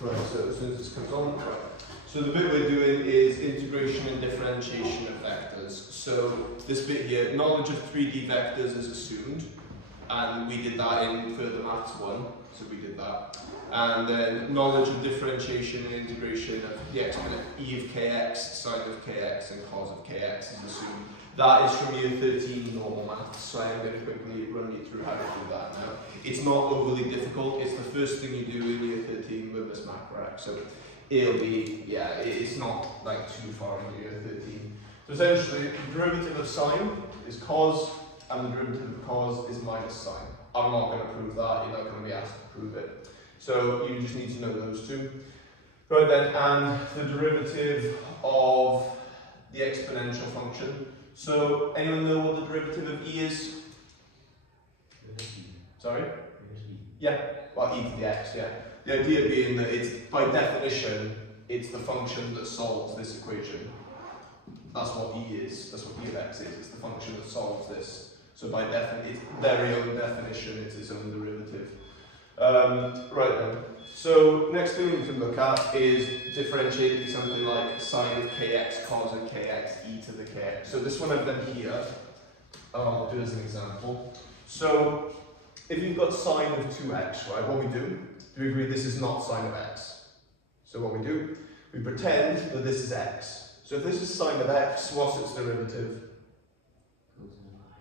Right, so as soon as this comes on, right. So the bit we're doing is integration and differentiation of vectors. So this bit here, knowledge of 3D vectors is assumed, and we did that in further maths 1, so we did that. And then knowledge of differentiation and integration of the exponent e of kx, sine of kx, and cos of kx is assumed. That is from year 13 normal maths, so I am going to quickly run you through how to do that now. It's not overly difficult, it's the first thing you do in year 13 with this macro, so it'll be, yeah, it's not like too far into year 13. So essentially, the derivative of sine is cos, and the derivative of cos is minus sine. I'm not going to prove that, you're not going to be asked to prove it. So you just need to know those two. Right then, and the derivative of the exponential function. So, anyone know what the derivative of e is? Sorry? Yeah, well, e to the x, yeah. The idea being that it's, by definition, it's the function that solves this equation. That's what e is, that's what e of x is, it's the function that solves this. So by its very own definition, it's its own derivative. Right then, so next thing we can look at is differentiating something like sine of kx, cos of kx, e to the kx. So this one I've done here, I'll do as an example. So if you've got sine of 2x, right, what we do we agree this is not sine of x. So what we do, we pretend that this is x. So if this is sine of x, what's its derivative?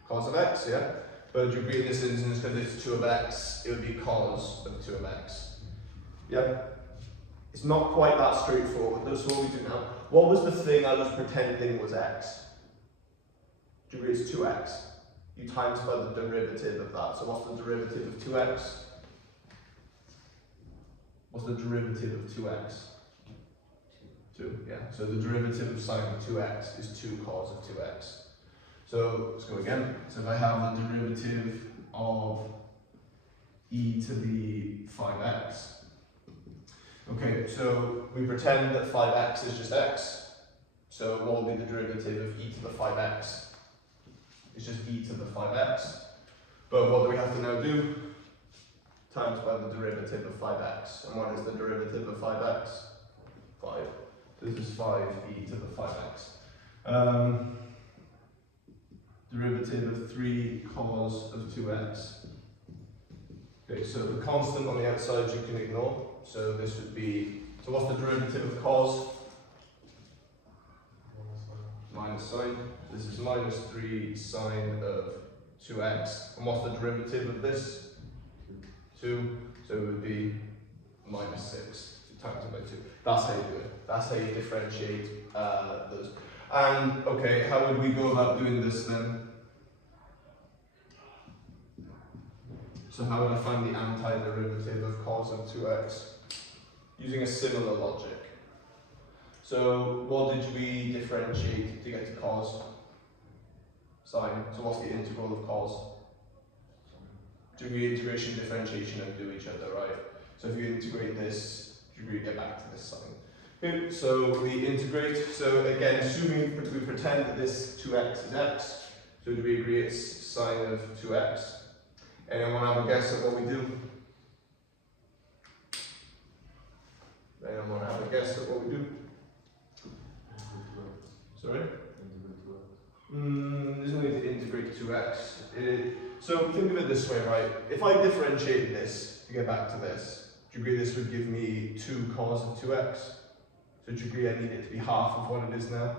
Cos of x, yeah? But you agree in this instance, because it's 2 of x, it would be cos of 2 of x. Yeah? It's not quite that straightforward. That's what we do now. What was the thing I was pretending was x? Do you agree it's 2x? You times by the derivative of that. So what's the derivative of 2x? What's the derivative of 2x? 2, yeah. So the derivative of sine of 2x is 2 cos of 2x. So let's go again. So if I have the derivative of e to the 5x. Okay, so we pretend that 5x is just x. So what will be the derivative of e to the 5x? It's just e to the 5x. But what do we have to now do? Times by the derivative of 5x. And what is the derivative of 5x? 5. This is 5e to the 5x. Derivative of 3 cos of 2x. Okay, so the constant on the outside you can ignore. So this would be, so what's the derivative of cos? Minus sine. This is minus 3 sine of 2x. And what's the derivative of this? 2. So it would be minus 6 times by 2. That's how you do it. That's how you differentiate those. And, okay, how would we go about doing this then? So how would I find the antiderivative of cos of 2x? Using a similar logic. So what did we differentiate to get to cos? Sine. So what's the integral of cos? Degree integration, differentiation undo each other, right? So if you integrate this, you get back to this sign. Okay, so we integrate. So again, assuming we pretend that this 2x is x, so do we agree it's sine of 2x? Anyone have a guess at what we do? Anyone have a guess at what we do? Sorry? There's no need to integrate 2x. So think of it this way, right? If I differentiate this to get back to this, do you agree this would give me 2 cos of 2x? So do you agree I need it to be half of what it is now?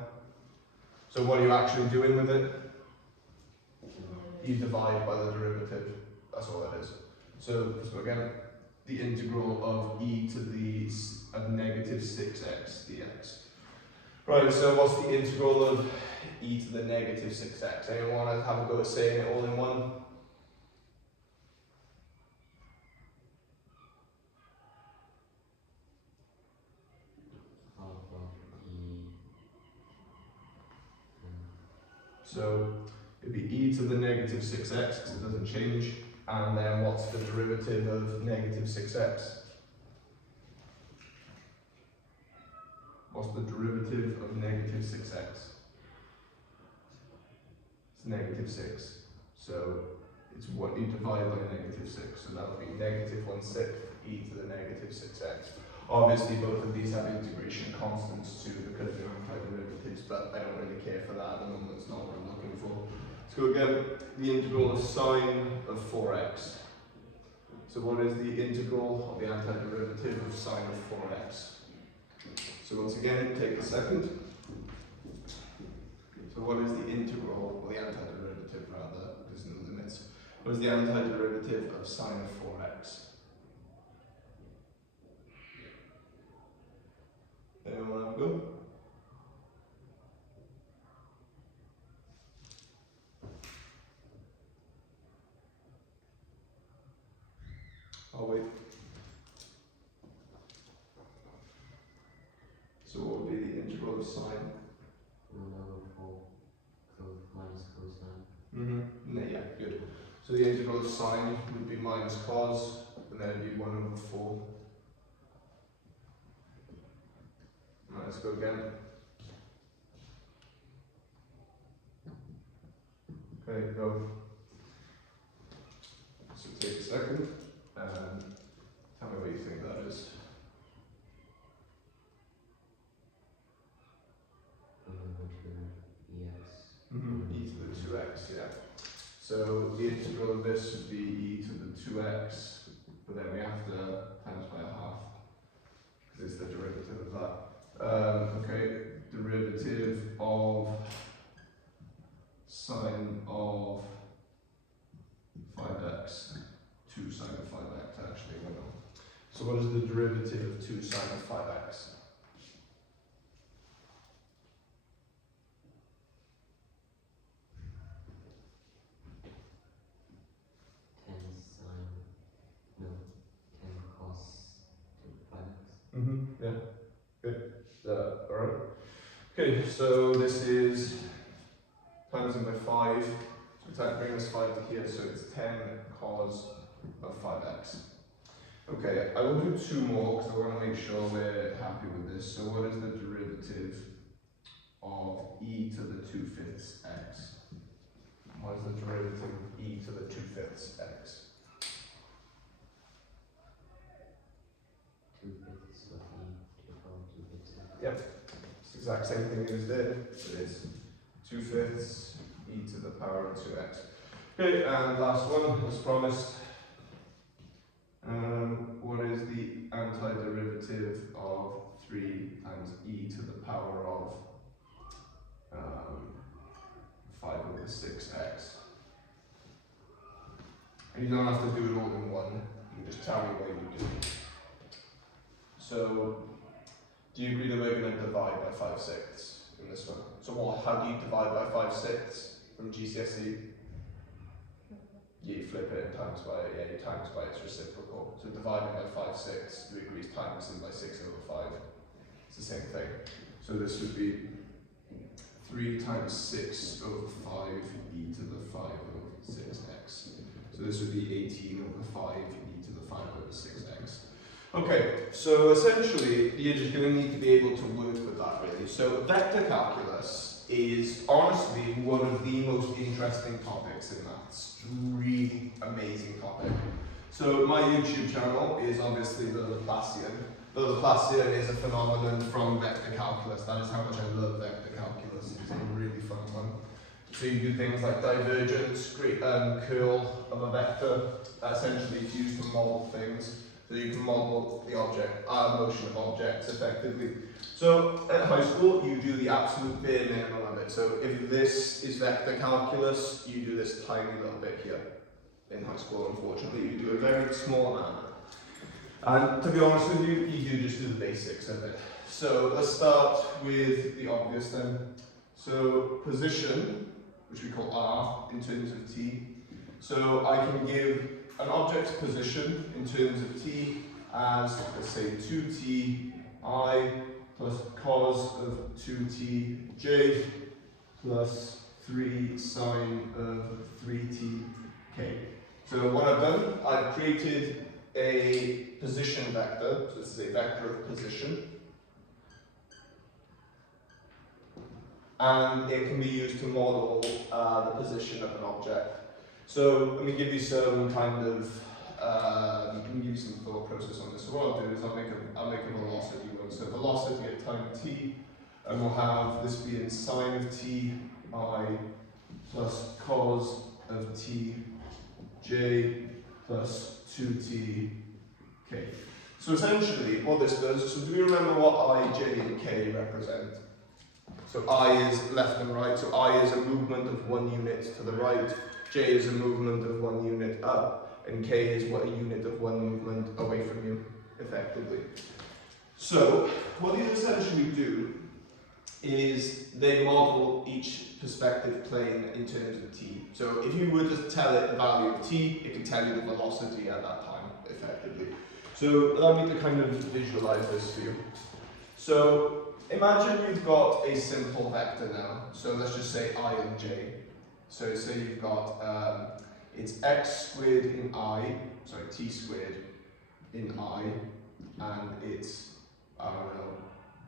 So what are you actually doing with it? You divide by the derivative. That's all that is. So let's go again. The integral of e to the negative 6x dx. Right, so what's the integral of e to the negative 6x? Anyone want to have a go at saying it all in one? So it'd be e to the negative 6x because it doesn't change. And then what's the derivative of negative 6x? What's the derivative of negative 6x? It's negative 6. So it's what you divide by negative 6. So that would be negative 1/6 e to the negative 6x. Obviously, both of these have integration constants too because they're antiderivatives, but I don't really care for that at the moment. It's not what I'm looking for. Let's go again. The integral of sine of 4x. So what is the integral of the antiderivative of sine of 4x? So once again, take a second. So what is the integral, or the antiderivative rather, there's no limits. What is the antiderivative of sine of 4x? Anyone have a go? I'll wait. So what would be the integral of sine? 1 over 4 minus cosine. No, yeah, good. So the integral of sine would be minus cos, and then it'd be 1 over 4. Right, let's go again. Okay, go. So take a second, and tell me what you think that is. E to the 2x, yeah. So the integral of this would be e to the 2x, but then we have to times by a half, because it's the derivative of that. Okay, derivative of sine of 5x, 2 sine of 5x actually, why not? So what is the derivative of 2 sine of 5x? 10 cos 5x. Yeah, good. Alright. Okay, so this is times in by 5. So that brings 5 to here, so it's 10 cos of 5x. Okay, I will do 2 more because I want to make sure we're happy with this. So what is the derivative of e to the 2/5 x? What is the derivative of e to the 2/5 x? 2/5 of e to the power 2/5 x. Yep, it's the exact same thing as there. So it's 2/5 e to the power of 2x. Okay, and last one, as promised. What is the antiderivative of 3 times e to the power of 5 over 6x? And you don't have to do it all in one, you can just tell me what you do. So, do you agree that we're going to divide by 5/6 in this one? So how do you divide by 5/6 from GCSE? You flip it and times by it, yeah, you times by its reciprocal. So dividing by 5/6, you agree is times by 6 over 5. It's the same thing. So this would be 3 times 6 over 5 e to the 5 over 6x. So this would be 18 over 5 e to the 5 over 6x. Okay, so essentially you're just going to need to be able to work with that really. So vector calculus is honestly one of the most interesting topics in maths. Really amazing topic. So my YouTube channel is obviously the Laplacian. The Laplacian is a phenomenon from vector calculus. That is how much I love vector calculus. It's a really fun one. So you do things like divergence, curl of a vector. Essentially it's used to model things. So you can model the motion of objects effectively. So at high school, you do the absolute bare minimum of it. So if this is vector calculus, you do this tiny little bit here. In high school, unfortunately, you do a very small amount. And to be honest with you, you do just do the basics of it. So let's start with the obvious then. So position, which we call r in terms of t. So I can give an object's position in terms of t as, let's say, 2t I plus cos of 2t j plus 3 sine of 3t k. So what I've done, I've created a position vector, so this is a vector of position, and it can be used to model the position of an object. So let me give you some kind of let me give you some thought process on this. So what I'll do is I'll make a velocity one. So velocity at time t, and we'll have this being sine of t I plus cos of t j plus 2t k. So essentially what this does, so do we remember what I, j and k represent? So I is left and right, so I is a movement of 1 unit to the right, j is a movement of 1 unit up, and k is what a unit of 1 movement away from you, effectively. So what these essentially do is they model each perspective plane in terms of t. So if you were to tell it the value of t, it can tell you the velocity at that time, effectively. So allow me to kind of visualize this for you. So imagine you've got a simple vector now. So let's just say I and j. So say you've got, it's x squared in I, sorry, t squared in I, and it's, I don't know,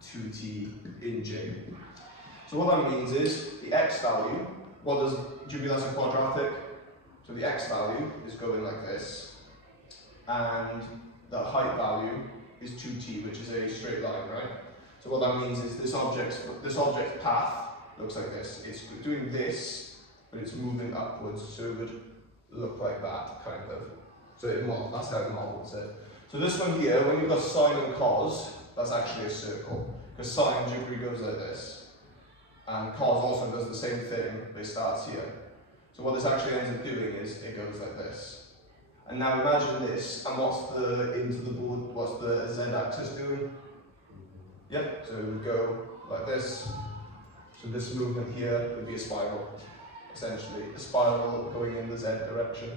2t in j. So what that means is the x value, do you realize that's a quadratic? So the x value is going like this, and the height value is 2t, which is a straight line, right? So what that means is this object's path looks like this. It's doing this, but it's moving upwards, so it would look like that, kind of. So that's how it models it. So this one here, when you've got sine and cos, that's actually a circle, because sine generally goes like this, and cos also does the same thing, but it starts here. So what this actually ends up doing is it goes like this. And now imagine this, and what's the z-axis doing? Yep, so it would go like this. So this movement here would be a spiral, essentially, a spiral going in the z direction.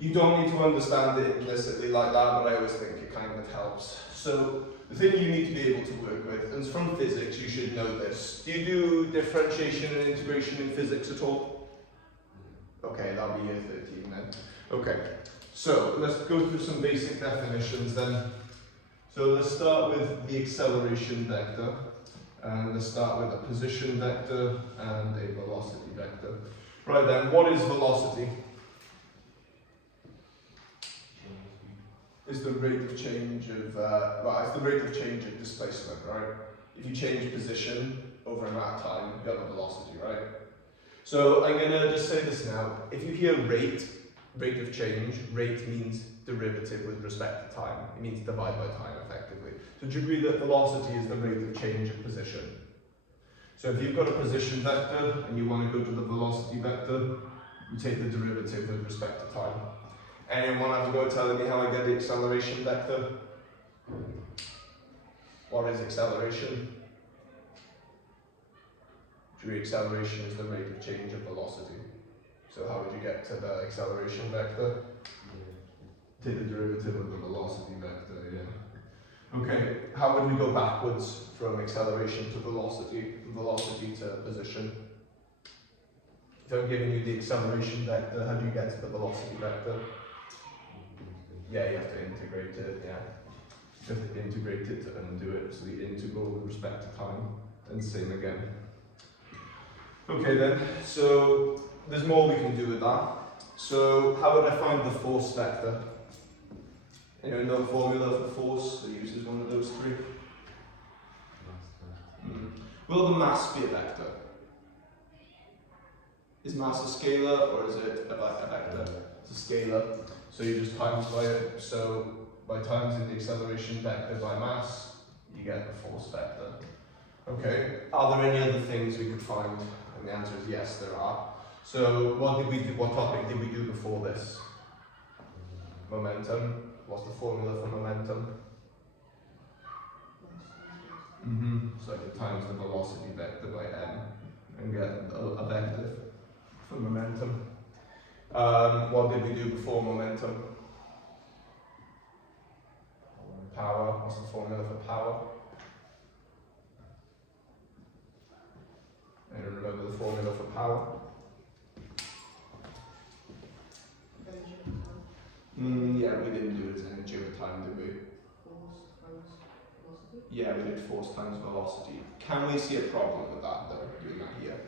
You don't need to understand it implicitly like that, but I always think it kind of helps. So the thing you need to be able to work with, and from physics you should know this. Do you do differentiation and integration in physics at all? Okay, that'll be year 13 then. Okay, so let's go through some basic definitions then. So let's start with the acceleration vector, and let's start with a position vector and a velocity vector. Right then, what is velocity? Is the rate of change of, it's the rate of change of displacement, right? If you change position over a amount of time, you have a velocity, right? So I'm gonna just say this now. If you hear rate of change, rate means derivative with respect to time. It means divide by time, effectively. So do you agree that velocity is the rate of change of position? So if you've got a position vector and you want to go to the velocity vector, you take the derivative with respect to time. Anyone have a go telling me how I get the acceleration vector? What is acceleration? Acceleration is the rate of change of velocity. So how would you get to the acceleration vector? Take the derivative of the velocity vector, yeah. Okay, how would we go backwards from acceleration to velocity to position? If I'm giving you the acceleration vector, how do you get to the velocity vector? Yeah, you have to integrate it, yeah. You have to integrate it to undo it, so the integral with respect to time, and same again. Okay then, so there's more we can do with that. So how would I find the force vector? Anyone know the formula for force that uses one of those three? Will the mass be a vector? Is mass a scalar or is it a vector? It's a scalar. So you just times by it. So by timesing the acceleration vector by mass, you get the force vector. Okay. Are there any other things we could find? And the answer is yes, there are. So what did we do? What topic did we do before this? Momentum. What's the formula for momentum? So I could times the velocity vector by m and get a vector for momentum. What did we do before momentum? Power. What's the formula for power? Anyone remember the formula for power? Yeah, we didn't do it as energy over time, did we? Force times velocity? Yeah, we did force times velocity. Can we see a problem with that, though, doing that here?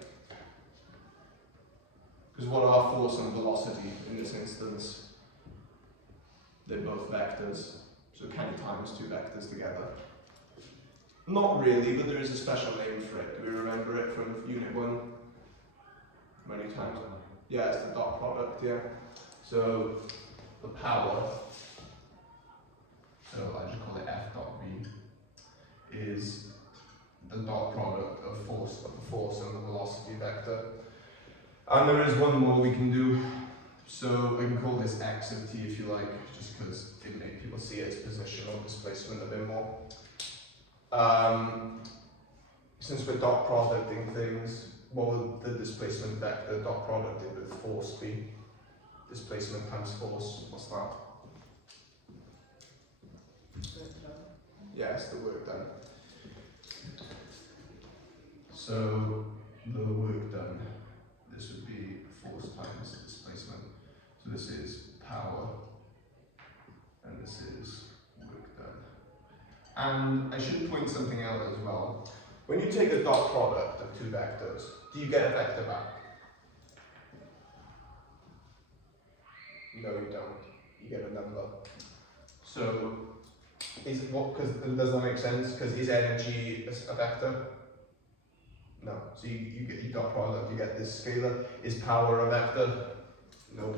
Because what are force and velocity in this instance? They're both vectors, so it kind of times two vectors together. Not really, but there is a special name for it. Do we remember it from Unit 1? Many times. Yeah, it's the dot product, yeah. So the power, so I just call it F dot V, is the dot product of the force and the velocity vector. And there is one more we can do. So we can call this x of t if you like, just because it makes people see its position or displacement a bit more. Since we're dot producting things, what would the displacement vector dot producted with force be? Displacement times force, what's that? Yes, the work done. So the work done, this would be force times displacement. So this is power, and this is work done. And I should point something out as well. When you take a dot product of two vectors, do you get a vector back? No, you don't. You get a number. So, is it what? Because does that make sense? Because is energy a vector? No. So you get your dot product. You get this scalar. Is power a vector? No.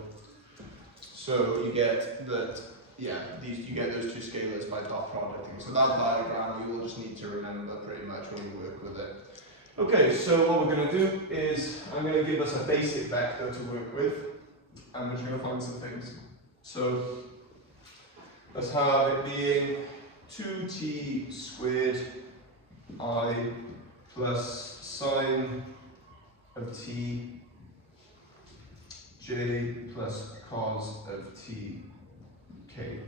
So you get that. Yeah, you get those two scalars by dot producting. So that diagram you will just need to remember pretty much when you work with it. Okay, so what we're going to do is I'm going to give us a basic vector to work with, and we're just going to find some things. So let's have it being 2t squared I plus sine of t j plus cos of t k.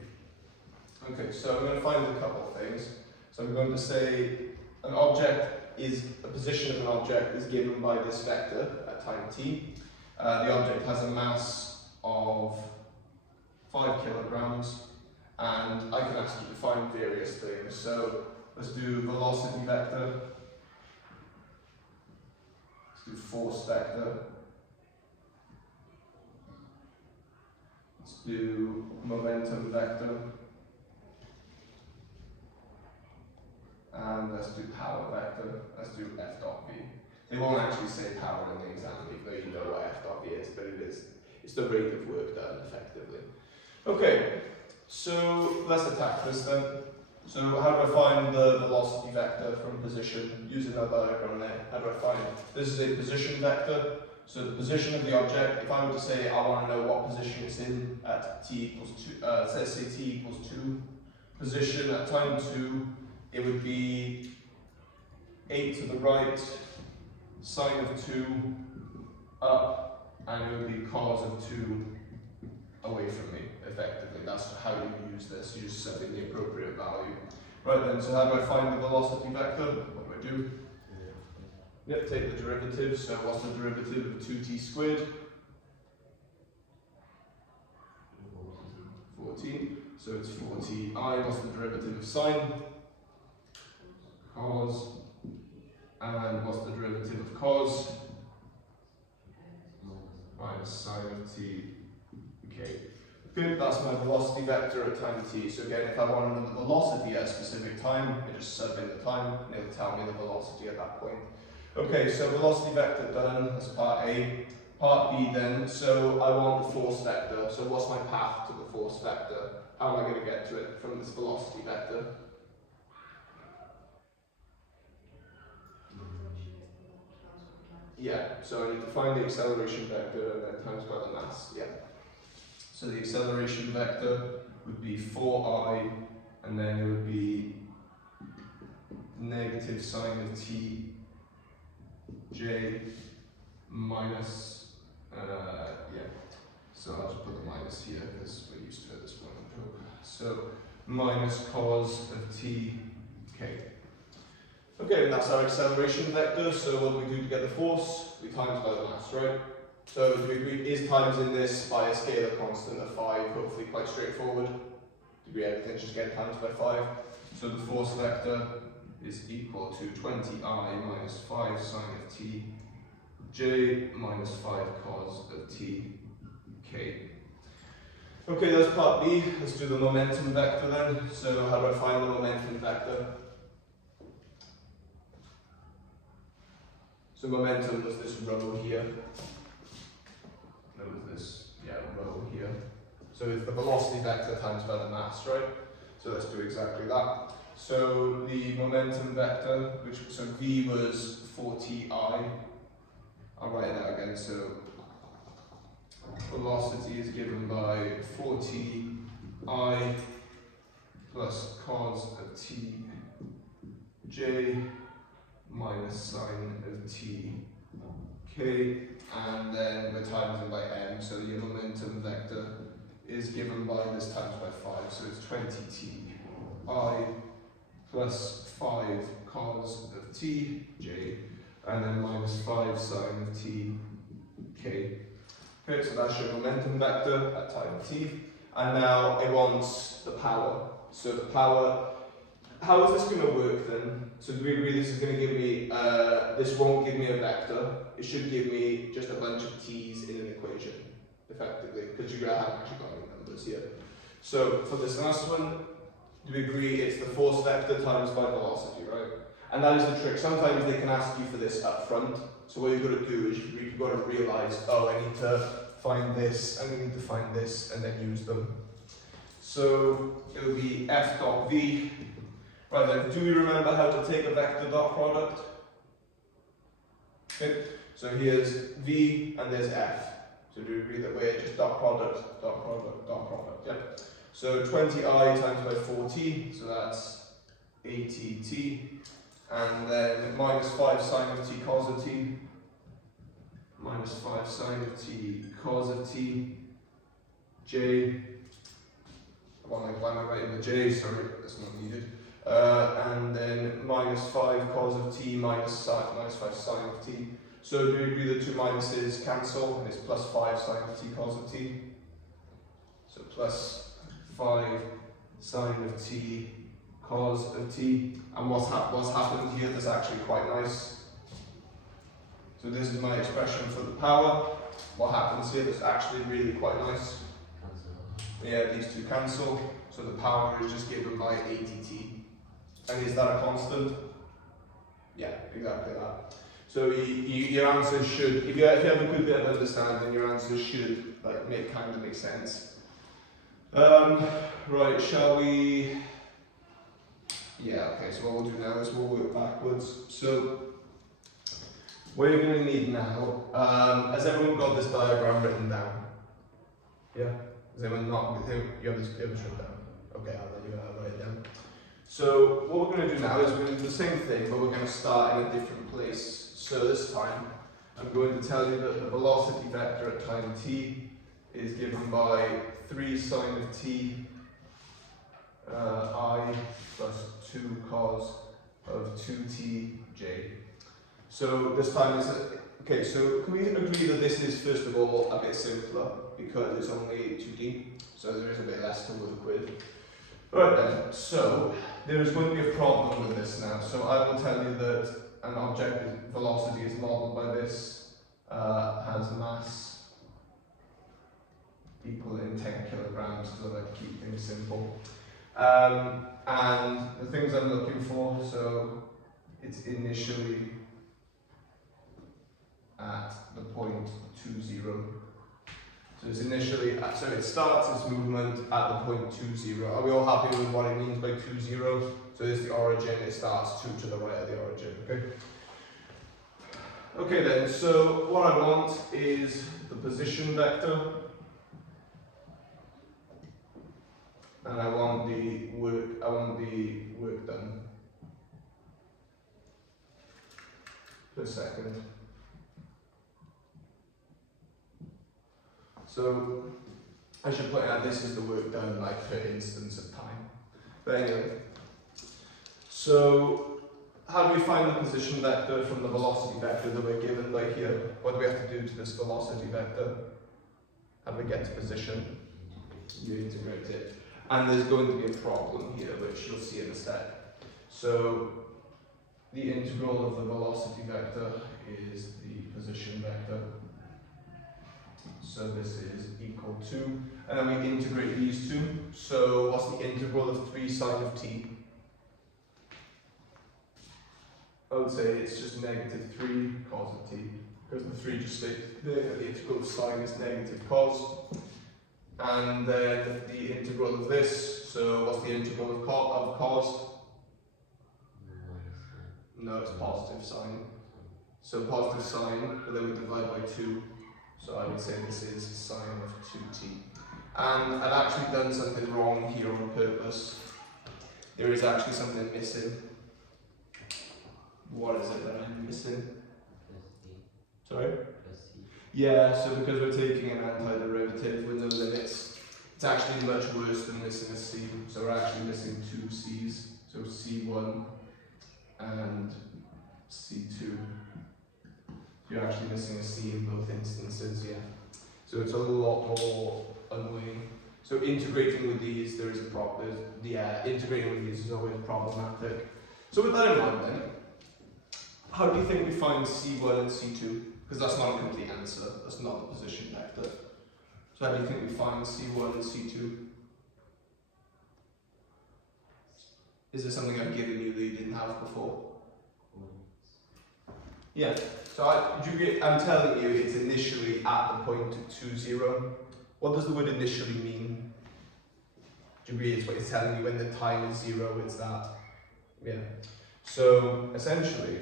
Okay, so I'm going to find a couple of things. So I'm going to say an object is, a position of an object is given by this vector at time t. The object has a mass of 5 kilograms, and I can ask you to find various things. So let's do velocity vector, let's do force vector, let's do momentum vector, and let's do power vector. Let's do F dot V. They won't actually say power in the exam, even though you know what F dot V is, but it is. It's the rate of work done, effectively. Okay, so let's attack this then. So how do I find the velocity vector from position? Using that diagram there. How do I find it? This is a position vector. So the position of the object, if I were to say I want to know what position it's in at t equals 2, let's say t equals 2, position at time 2, it would be 8 to the right, sine of 2 up, and it would be cos of 2 away from me, effectively. That's how you use this, you just set in the appropriate value. Right then, so how do I find the velocity vector? What do I do? Yep, take the derivative. So what's the derivative of 2t squared? 14. So it's 4ti. What's the derivative of sine? Cos. And what's the derivative of cos? Minus sine of t. Okay. Good, that's my velocity vector at time t. So again, if I want to know the velocity at a specific time, I just sub in the time and it'll tell me the velocity at that point. Okay, so velocity vector done, that's part A. Part B then, so I want the force vector. So what's my path to the force vector? How am I going to get to it from this velocity vector? Yeah, so I need to find the acceleration vector and then times by the mass. Yeah. So the acceleration vector would be 4i, and then it would be negative sine of t j minus, yeah, so I'll just put the minus here because we're used to it at this point, I hope. So minus cos of t k. Okay, and that's our acceleration vector. So what do we do to get the force? We times by the mass, right? So degree is times in this by a scalar constant of 5, hopefully quite straightforward. Degree everything, just get times by 5. So the force vector is equal to 20i minus 5 sine of t j minus 5 cos of t k. Okay, that's part B. Let's do the momentum vector then. So how do I find the momentum vector? So momentum was this row here. That was this, row here. So it's the velocity vector times by the mass, right? So let's do exactly that. So the momentum vector, so V was 40I. I'll write it out again. So velocity is given by 40I plus cos of t j minus sine of t k, and then we're timesing by m, so your momentum vector is given by this times by 5, so it's 20t I plus 5 cos of t j, and then minus 5 sine of t k. Okay, so that's your momentum vector at time t, and now it wants the power. So the power, how is this going to work then? So do we agree this is going to give me, this won't give me a vector, it should give me just a bunch of t's in an equation, effectively, because you haven't actually got any numbers here. So for this last one, do we agree it's the force vector times by velocity, right? And that is the trick. Sometimes they can ask you for this up front. So what you've got to do is you've got to realise, oh, I need to find this, and I need to find this, and then use them. So it will be f dot v. Right then, do we remember how to take a vector dot product? Okay, so here's v and there's f. So do we agree that we're just dot product, dot product, dot product? Yep. So 20i times by 4t, so that's 80t. And then minus 5 sine of t cos of t, minus 5 sine of t cos of t, j, why am I writing the j, sorry, that's not needed, and then minus 5 cos of t minus 5 sine of t. So do we agree the two minuses cancel, and it's plus 5 sine of t cos of t, so plus 5 sine of t cos of t, and what's happened here that's actually quite nice. So this is my expression for the power. What happens here that's actually really quite nice. Yeah, these two cancel, so the power is just given by 80t. And is that a constant? Yeah, exactly that. So your answers should, if you have a good bit of understanding, your answers should kind of make sense. Right, shall we? Yeah, okay, so what we'll do now is we'll work backwards. So, what you're going to need now, has everyone got this diagram written down? Yeah? Has anyone not? You have this written down? Okay, I'll let you write it down. So, what we're going to do now is we're going to do the same thing, but we're going to start in a different place. So this time, I'm going to tell you that the velocity vector at time t is given by 3 sine of t I plus 2 cos of 2t j. So this time is, okay, so can we agree that this is first of all a bit simpler because it's only 2d, so there is a bit less to work with. Right then, so there is going to be a problem with this now. So I will tell you that an object velocity is modeled by this, has mass equal in 10 kilograms, so that keep things simple. And the things I'm looking for, so it's initially at the point 20. So it's initially, so it starts its movement at the point 20. Are we all happy with what it means by 20? So there's the origin, it starts 2 to the right of the origin, okay? Okay then, so what I want is the position vector. And I want the work done per second. So I should point out this is the work done like per instance of time. But anyway, so how do we find the position vector from the velocity vector that we're given by here? What do we have to do to this velocity vector? How do we get to position? You integrate it. And there's going to be a problem here, which you'll see in a sec. So the integral of the velocity vector is the position vector. So this is equal to, and then we integrate these two. So what's the integral of 3 sine of t? I would say it's just negative 3 cos of t, because the 3 just stays there. The integral of sine is negative cos. And then the integral of this, so what's the integral of cos? No, it's positive sine. So positive sine, but then we divide by 2. So I would say this is sine of 2t. And I've actually done something wrong here on purpose. There is actually something missing. What is it that I'm missing? Sorry? Yeah, so because we're taking an antiderivative with no limits, it's actually much worse than missing a c. So we're actually missing 2 c's. So c1 and c2. You're actually missing a c in both instances, yeah. So it's a lot more annoying. So integrating with these, there is a problem. Yeah, integrating with these is always problematic. So with that in mind then, how do you think we find c1 and c2? Because that's not a complete answer, that's not the position vector. So how do you think we find c1 and c2? Is there something I've given you that you didn't have before? Yeah, so I'm telling you it's initially at the point 2, 0. What does the word initially mean? Do you agree it's what it's telling you when the time is 0, it's that? Yeah. So essentially,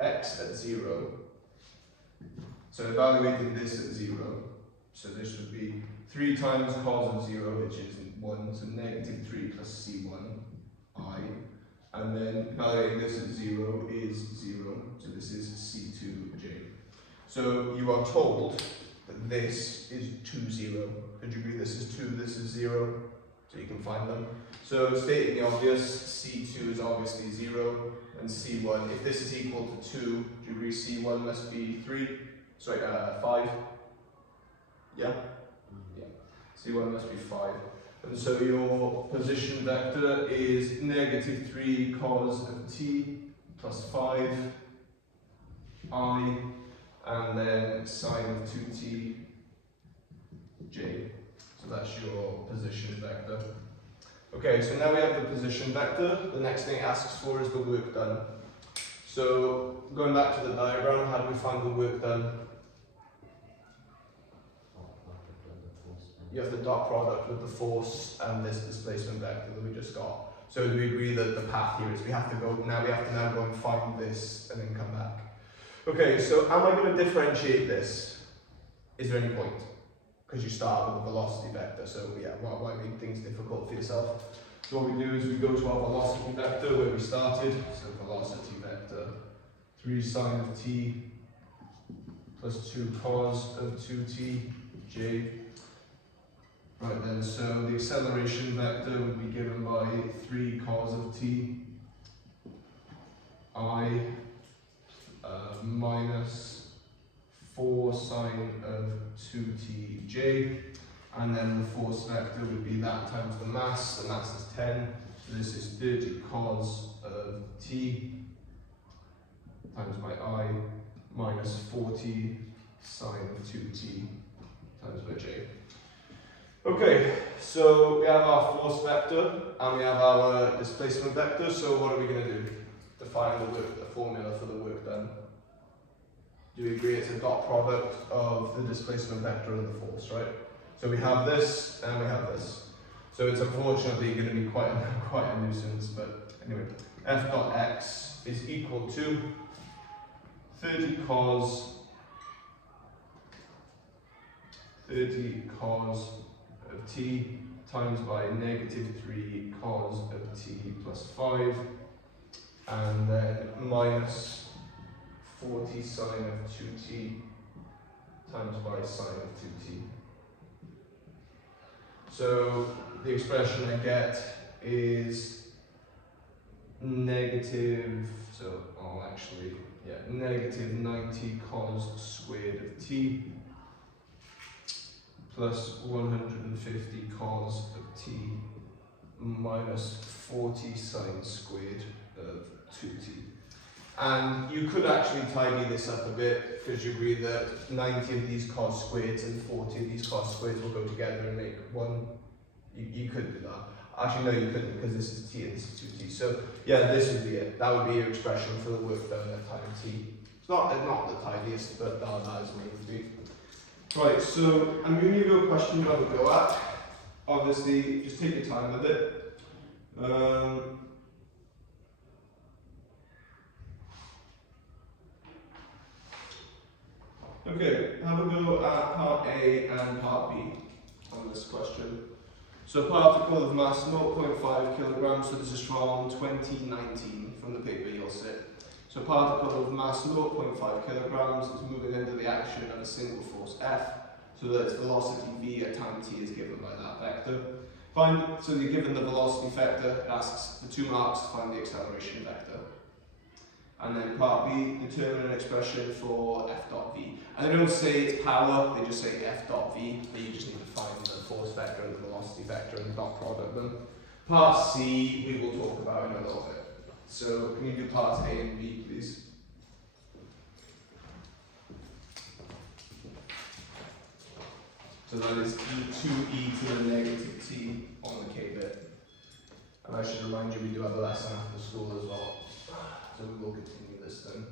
x at 0, so evaluating this at 0, so this would be 3 times cos of 0, which is 1, so negative 3 plus c1 I. And then evaluating this at 0 is 0, so this is c2j. So you are told that this is 2, 0. Could you agree this is 2, this is 0? So you can find them. So stating the obvious, c2 is obviously 0, and c1, if this is equal to 2, do you agree c1 must be 5? Yeah? Yeah. c1 must be 5. And so your position vector is negative 3 cos of t plus 5 I, and then sine of 2t j. So that's your position vector. Okay, so now we have the position vector. The next thing it asks for is the work done. So going back to the diagram, how do we find the work done? You have the dot product with the force and this displacement vector that we just got. So do we agree that the path here is we have to now go and find this and then come back. Okay, so am I going to differentiate this? Is there any point? Because you start with a velocity vector, so yeah, why make things difficult for yourself? So what we do is we go to our velocity vector where we started, so velocity vector 3 sine of t plus 2 cos of 2t j. Right then, so the acceleration vector would be given by 3 cos of t I minus 4 sine of 2t j, and then the force vector would be that times the mass is 10, so this is 30 cos of t times by I minus 40 sine of 2t times by j. Okay, so we have our force vector and we have our displacement vector, so what are we going to do to find the formula for the work done? Do you agree it's a dot product of the displacement vector and the force, right? So we have this and we have this. So it's unfortunately going to be quite a nuisance, but anyway, f dot x is equal to 30 cos of t times by negative 3 cos of t plus 5, and then minus 40 sine of 2t times by sine of 2t. So the expression I get is negative, negative 90 cos squared of t plus 150 cos of t minus 40 sine squared of 2t. And you could actually tidy this up a bit, because you agree that 90 of these cos squareds and 40 of these cos squareds will go together and make one. You could do that. Actually, no, you couldn't, because this is t and this is 2t. So, yeah, this would be it. That would be your expression for the work done at time t. It's not the tidiest, but that is what it would be. Right, so I'm going to give you a question you have a go at. Obviously, just take your time with it. Okay, have a go at part A and part B on this question. So particle of mass 0.5 kilograms, so this is from 2019 from the paper you'll see. So particle of mass 0.5 kilograms is moving under the action of a single force F, so that its velocity v at time t is given by that vector. So you're given the velocity vector, it asks the 2 marks to find the acceleration vector. And then part B, determine an expression for f dot v. And they don't say it's power, they just say f dot v, but you just need to find the force vector and the velocity vector and dot product them. Part C, we will talk about in a little bit. So can you do parts A and B, please? So that is 2e to the negative t on the k bit. And I should remind you, we do have a lesson after school as well. So we will continue this then.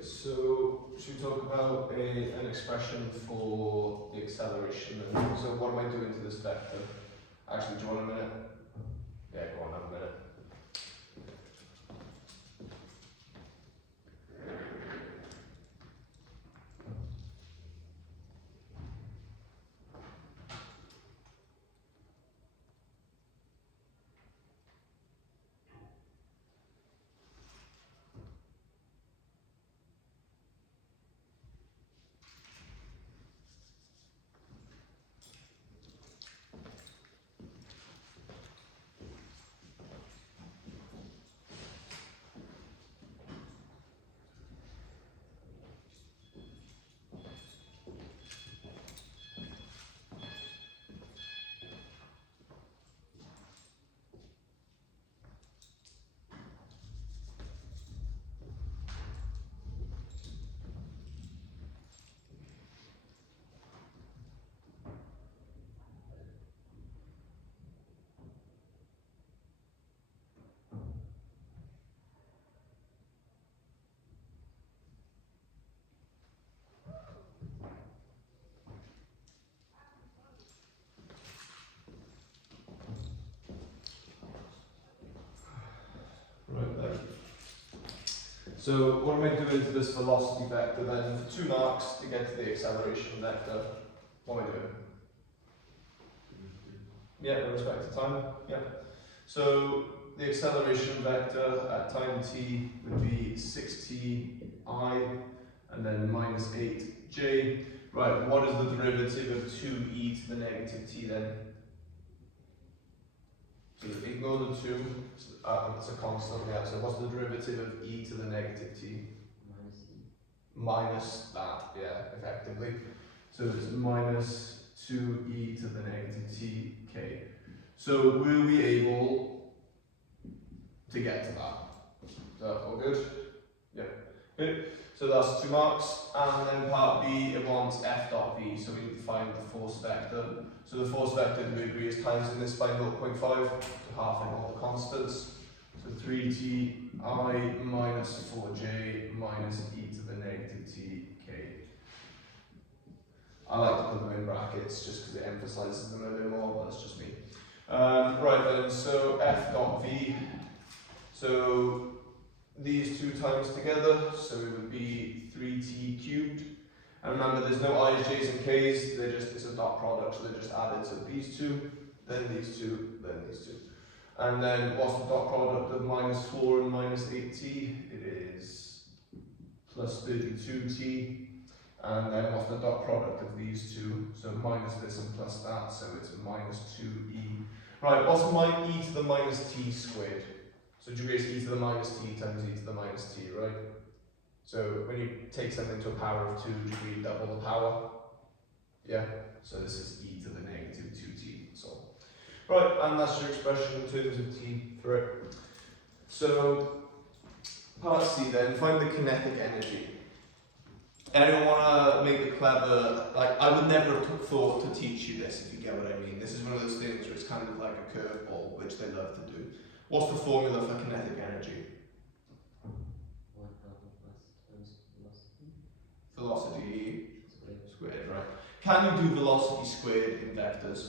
Okay, so should we talk about an expression for the acceleration then? So what am I doing to this vector? Actually, do you want a minute? Yeah, go on, have a minute. Right there. So what am I doing to this velocity vector then? For 2 marks to get to the acceleration vector, what am I doing? Yeah, with respect to time. Yeah. So the acceleration vector at time t would be 6t I and then minus 8j. Right, what is the derivative of 2e to the negative t then? So ignore the 2, it's a constant, yeah. So what's the derivative of e to the negative t? Minus E. Minus that, yeah, effectively. So it's minus 2e to the negative t k. So were we able to get to that? Is that all good? Yeah. Good. So that's 2 marks. And then part B, it wants f dot v. So we need to find the force vector. So the force vector, do we agree, is times in this by 0.5 to halving all the constants. So 3t I minus 4j minus e to the negative t k. I like to put them in brackets just because it emphasizes them a bit more, but that's just me. Right then, so f dot v. So these 2 times together, so it would be 3t cubed. And remember, there's no i's, j's, and k's. It's a dot product, so they're just added. So these 2, then these 2, then these 2. And then what's the dot product of minus 4 and minus 8t? It is plus 32t. And then what's the dot product of these 2? So minus this and plus that, so it's minus 2e. Right, what's my e to the minus t squared? So do you raise e to the minus t times e to the minus t, right? So when you take something to a power of 2, do you read double the power? Yeah, so this is e to the negative 2t, so. Right, and that's your expression in terms of t for it. So, part C then, find the kinetic energy. And I don't want to make it clever, like, I would never have thought to teach you this, if you get what I mean. This is one of those things where it's kind of like a curveball, which they love to do. What's the formula for kinetic energy? 1 half times velocity. Velocity Squared. squared, right? Can you do velocity squared in vectors?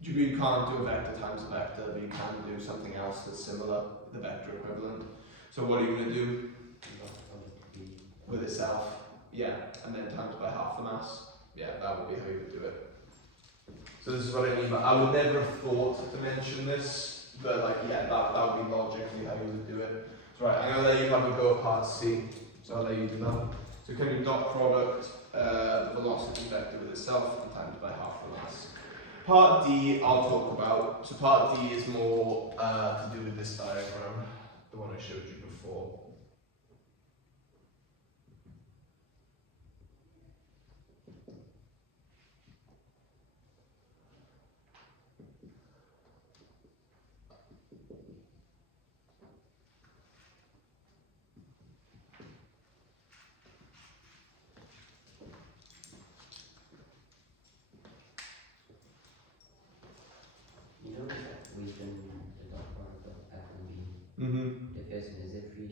Do you mean you can't do a vector times a vector, but you can do something else that's similar, the vector equivalent? So what are you going to do Dot product V. with itself? Yeah, and then times by half the mass. Yeah, that would be how you would do it. So this is what I mean, but I would never have thought to mention this, but like, yeah, that would be logically how you would do it. So right, I'm going to let you have a go at part C, so I'll let you do that. So can you dot product the velocity vector with itself and times by half the mass? Part D I'll talk about. So part D is more to do with this diagram, the one I showed you before. You know that equation, the dot product of f and v, Mm-hmm. differs in is it free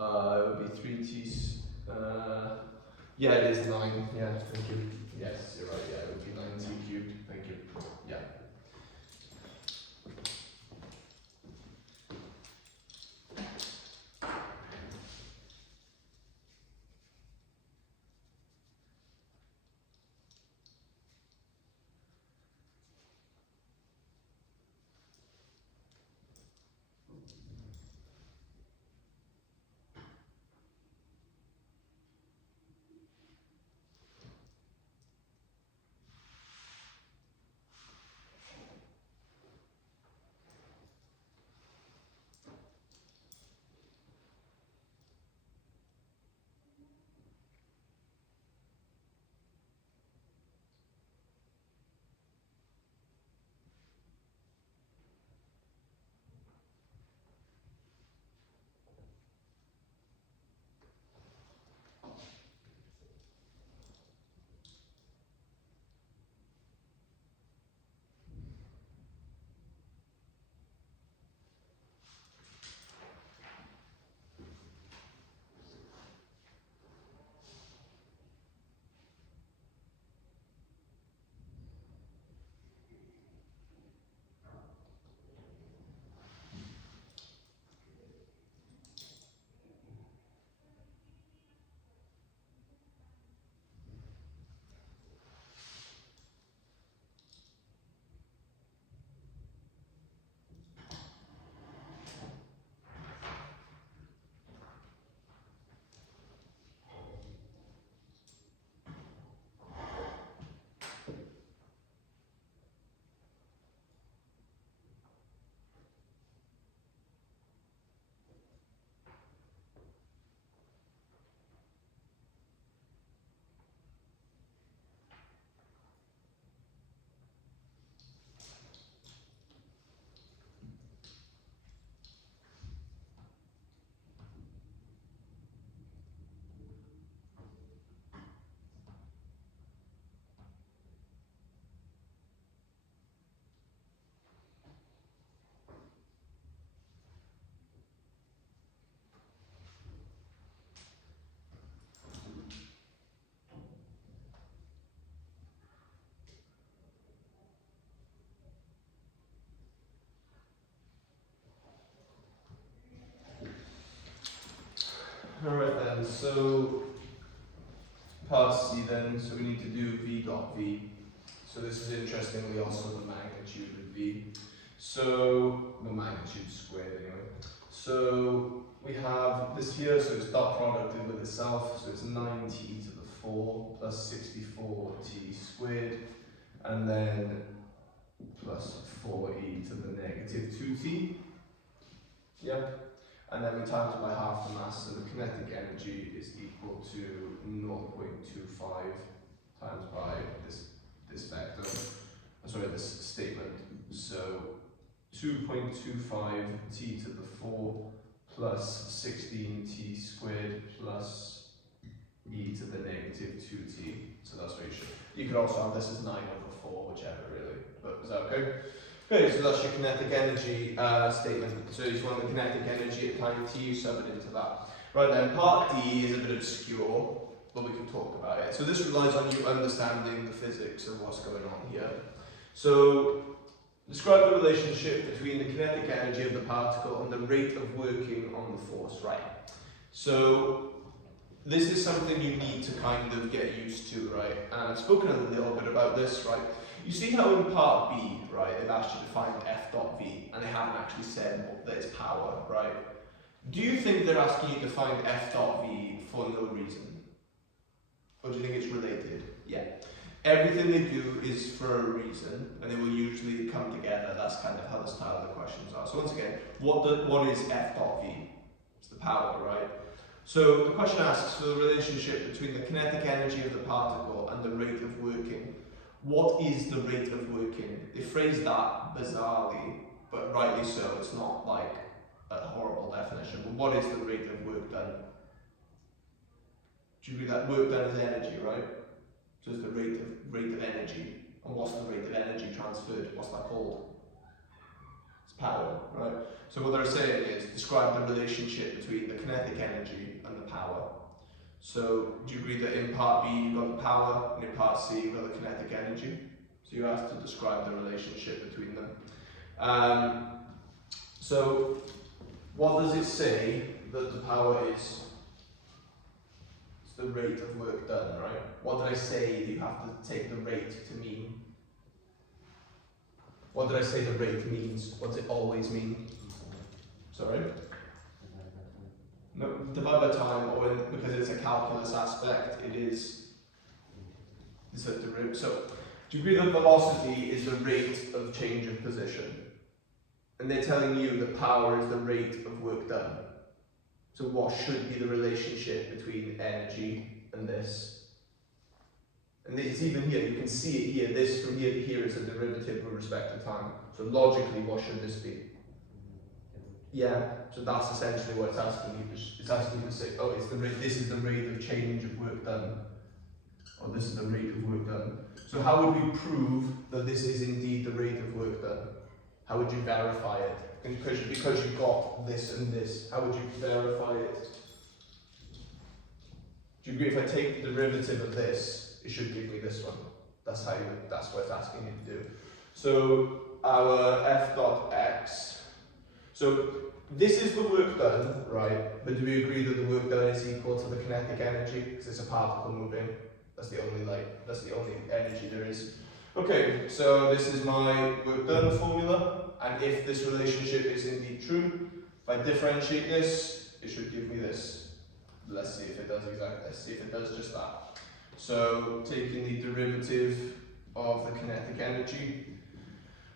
It would be 3t. Yeah, it is 9. Yeah, thank you. Yes, you're right. Yeah, it would be 9t cubed. Thank you. Yeah. Alright then, so part C then, so we need to do V dot V. So this is interestingly also the magnitude of V. So, the magnitude squared anyway. So we have this here, so it's dot producted with itself, so it's 9t to the 4 plus 64t squared, and then plus 4e to the negative 2t. Yep. And then we times it by half the mass, so the kinetic energy is equal to 0.25 times by this vector, sorry, this statement. So 2.25 t to the 4 plus 16t squared plus e to the negative 2t. So that's what you should. You could also have this as 9 over 4, whichever really. But is that okay? Okay, so that's your kinetic energy statement. So if you want the kinetic energy at time t, you sub it into that. Right then, part D is a bit obscure, but we can talk about it. So this relies on you understanding the physics of what's going on here. So, describe the relationship between the kinetic energy of the particle and the rate of working on the force, right? So, this is something you need to kind of get used to, right? And I've spoken a little bit about this, right? You see how in part B, right, they've asked you to find F dot V, and they haven't actually said that it's power, right? Do you think they're asking you to find F dot V for no reason? Or do you think it's related? Yeah. Everything they do is for a reason, and they will usually come together. That's kind of how the style of the questions are. So once again, what is F dot V? It's the power, right? So the question asks for the relationship between the kinetic energy of the particle and the rate of working. What is the rate of working? They phrase that bizarrely, but rightly so. It's not like a horrible definition. But what is the rate of work done? Do you agree that work done is energy, right? So it's the rate of energy. And what's the rate of energy transferred? What's that called? It's power, right? So what they're saying is describe the relationship between the kinetic energy and the power. So do you agree that in part B you've got the power and in part C you've got the kinetic energy? So you have to describe the relationship between them. So what does it say that the power is? It's the rate of work done, right? What did I say that you have to take the rate to mean? What did I say the rate means? What does it always mean? Sorry? No, divide by time, or because it's a calculus aspect, it's a derivative. So, do you agree that velocity is the rate of change of position? And they're telling you that power is the rate of work done. So what should be the relationship between energy and this? And it's even here, you can see it here, this from here to here is a derivative with respect to time. So logically, what should this be? Yeah, so that's essentially what it's asking you. It's asking you to say, oh, it's the rate, this is the rate of change of work done. Or this is the rate of work done. So how would we prove that this is indeed the rate of work done? How would you verify it? Because you've got this and this, how would you verify it? Do you agree if I take the derivative of this, it should give me this one? That's what it's asking you to do. So our f dot x, so this is the work done, right? But do we agree that the work done is equal to the kinetic energy? Because it's a particle moving. That's the only energy there is. Okay, so this is my work done formula, and if this relationship is indeed true, if I differentiate this, it should give me this. Let's see if it does exactly. Let's see if it does just that. So taking the derivative of the kinetic energy.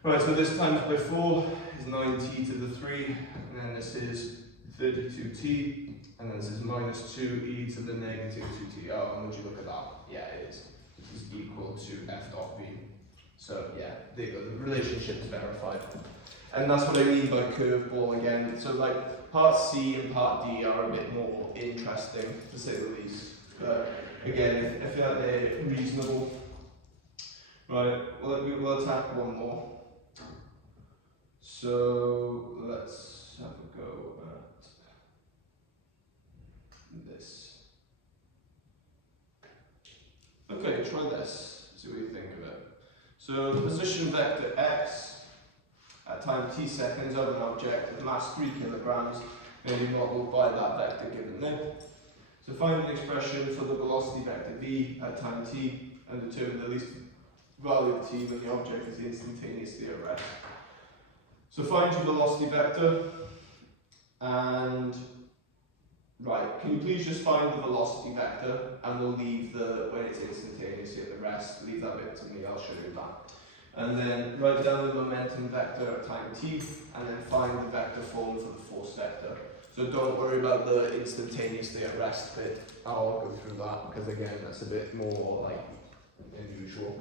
Right, so this times by 4 is 9t to the 3, and then this is 32t, and then this is minus 2e to the negative 2t. Oh, and would you look at that? Yeah, it is. This is equal to f dot v. So yeah, there you go, the relationship is verified. And that's what I mean by curveball again. So like part C and part D are a bit more interesting, to say the least. But again, if they're reasonable. Right, we'll attack one more. So let's have a go at this. Okay, try this, see what you think of it. So the position vector x at time t seconds of an object of mass 3 kilograms may be modelled by that vector given there. So find an expression for the velocity vector v at time t and determine the least value of t when the object is instantaneously at rest. So find your velocity vector, and right, can you please just find the velocity vector, and we'll leave the, when it's instantaneously at the rest, leave that bit to me, I'll show you that. And then write down the momentum vector at time t, and then find the vector form for the force vector. So don't worry about the instantaneously at rest bit, I'll go through that, because again, that's a bit more like unusual.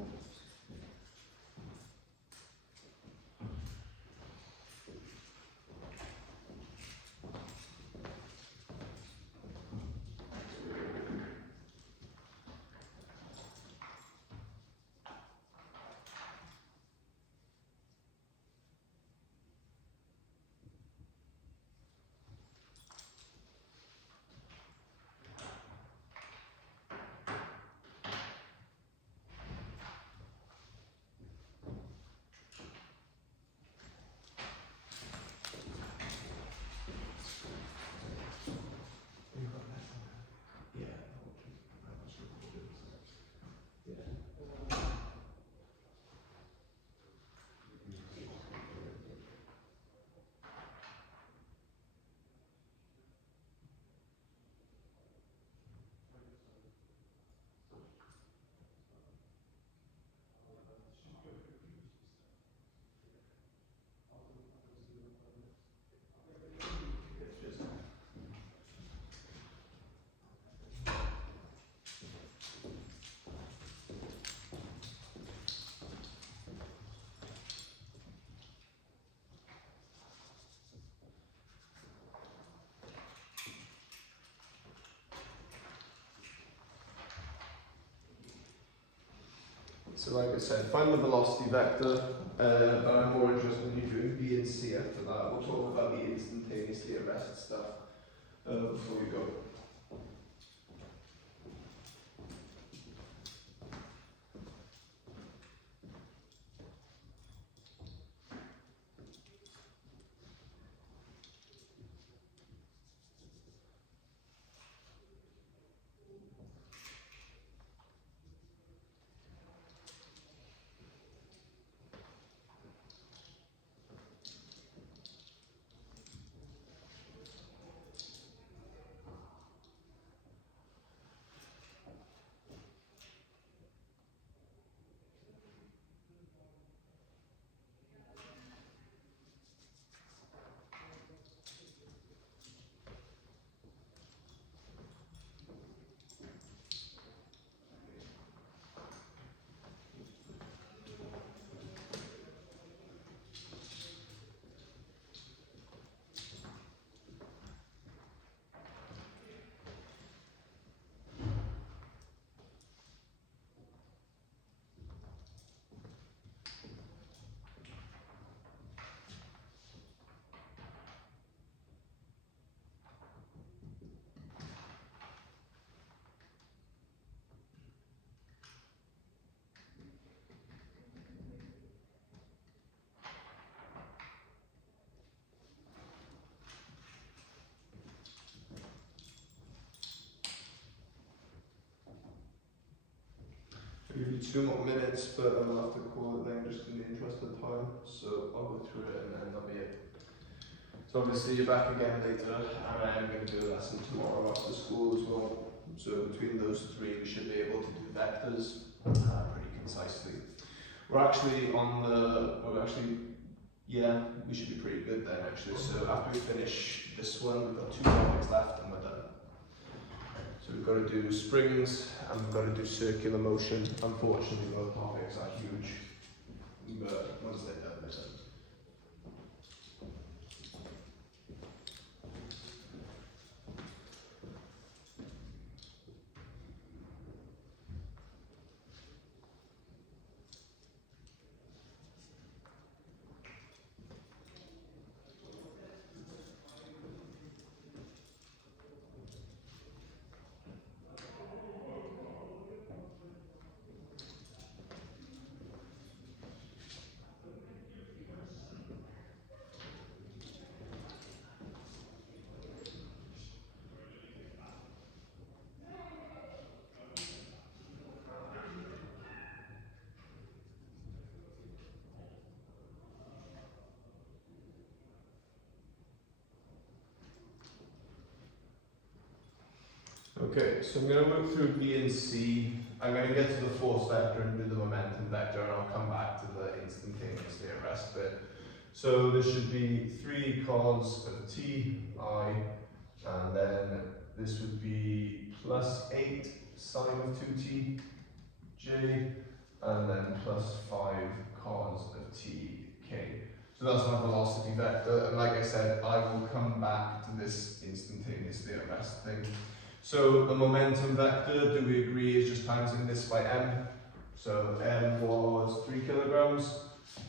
So like I said, find the velocity vector, but I'm more interested in you doing B and C after that. We'll talk about the instantaneously at rest stuff. before we go. I'll give you 2 more minutes, but I'll have to call it then just in the interest of time. So I'll go through it and then that'll be it. So obviously you're back again later, and I am going to do a lesson tomorrow after school as well. So between those 3 we should be able to do vectors pretty concisely. Yeah, we should be pretty good then actually. So after we finish this one, we've got 2 topics left and we're done. So we've got to do springs and we've got to do circular motion. Unfortunately, both topics are huge, but once they're done, they're done. Okay, so I'm going to work through B and C. I'm going to get to the force vector and do the momentum vector, and I'll come back to the instantaneously at rest bit. So this should be 3 cos of t, I, and then this would be plus 8 sine of 2t, j, and then plus 5 cos of t, k. So that's my velocity vector, and like I said, I will come back to this instantaneously at rest thing. So the momentum vector, do we agree, is just timesing this by m? So m was 3 kilograms.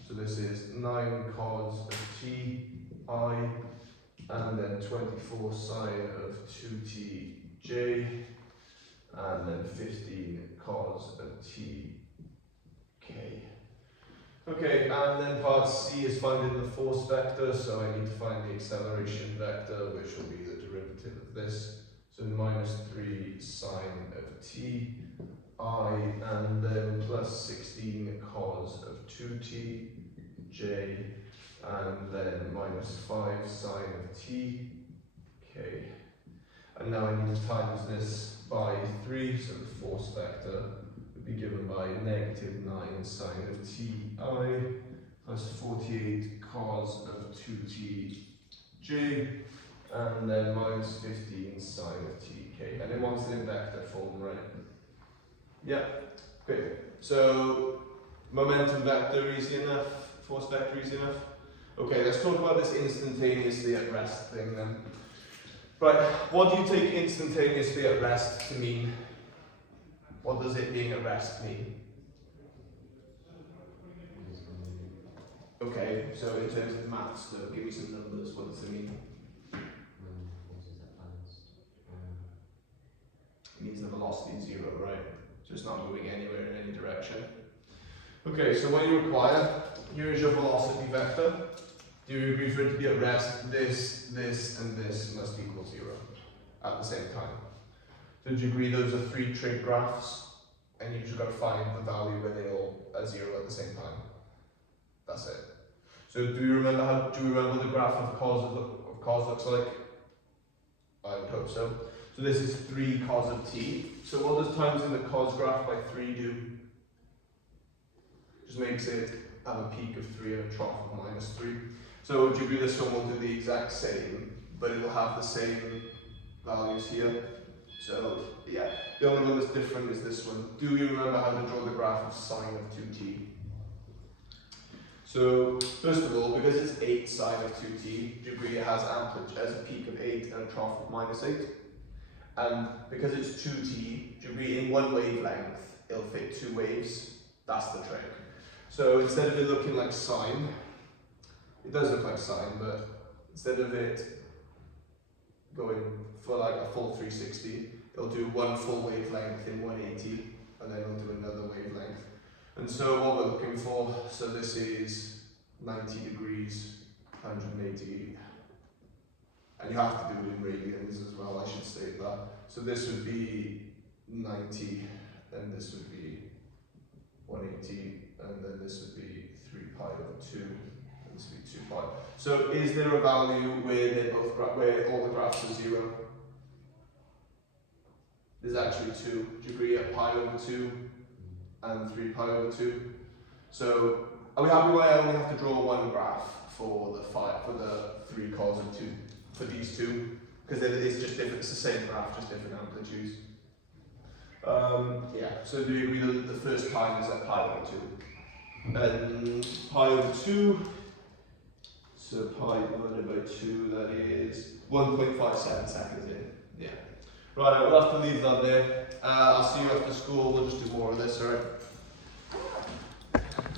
So this is 9 cos of t, I, and then 24 sine of 2t, j, and then 15 cos of t, k. Okay, and then part C is finding the force vector, so I need to find the acceleration vector, which will be the derivative of this. So minus 3 sine of t, I, and then plus 16 cos of 2t, j, and then minus 5 sine of t, k. And now I need to times this by 3, so the force vector would be given by negative 9 sine of t, I, plus 48 cos of 2t, j, and then minus 15 sine of tk, and it wants it in vector form, right? Yeah, okay. So momentum vector easy enough, force vector easy enough. Okay, let's talk about this instantaneously at rest thing then. Right, what do you take instantaneously at rest to mean? What does it being at rest mean? Okay, so in terms of maths, though, give me some numbers. What does it mean? Forces at balance. velocity is 0, right? So it's not moving anywhere in any direction. Okay, so what you require, here is your velocity vector. Do you agree for it to be at rest? This, and this must equal 0 at the same time. So do you agree those are 3 trig graphs? And you just got to find the value where they all are 0 at the same time. That's it. So do you remember the graph of cos looks like? I would hope so. So this is 3 cos of t. So what does times in the cos graph by 3 do? Just makes it have a peak of 3 and a trough of -3. So would you agree this one will do the exact same, but it will have the same values here? So yeah, the only one that's different is this one. Do you remember how to draw the graph of sine of 2t? So first of all, because it's 8 sine of 2t, do you agree it has a peak of 8 and a trough of -8? And because it's 2t, do you agree in one wavelength it'll fit 2 waves? That's the trick. So instead of it looking like sine, it does look like sine, but instead of it going for like a full 360, it'll do one full wavelength in 180, and then it'll do another wavelength. And so what we're looking for, so this is 90 degrees, 180, and you have to do it in radians as well, I should state that. So this would be 90, and this would be 180, and then this would be 3 pi over 2, and this would be 2 pi. So is there a value where where all the graphs are 0? There's actually 2. Do you agree at pi over 2 and 3 pi over 2? So are we happy where I only have to draw one graph for the 3 cos of 2 for these two? Because it's just different, it's the same graph, just different amplitudes. Yeah, so do you agree that the first time is at pi over 2? And pi over 2, so pi divided by 2, that is 1.57 seconds in. Yeah. Right, we'll have to leave that there. I'll see you after school, we'll just do more of this, alright?